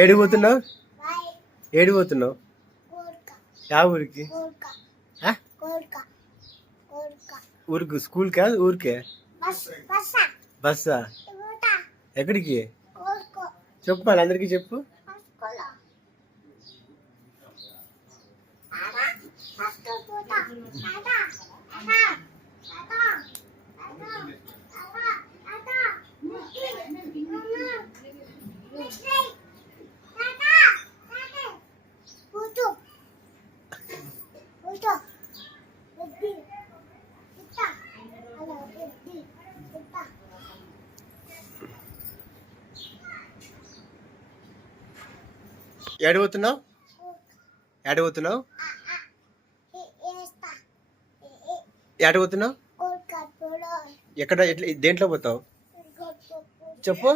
ఏడిపోతున్నావు? ఏడిపోతున్నావు? Yeah ఊరికి? ఊరికి school కా ఊరికే? బస్సా? ఎక్కడికి చెప్పు, మళ్ళీ అందరికి చెప్పు. ఏడిపోతున్నావు? ఏడిపోతున్నావు? ఏడిపోతున్నావు? ఎక్కడ ఎట్లా దేంట్లో పోతావు చెప్పు.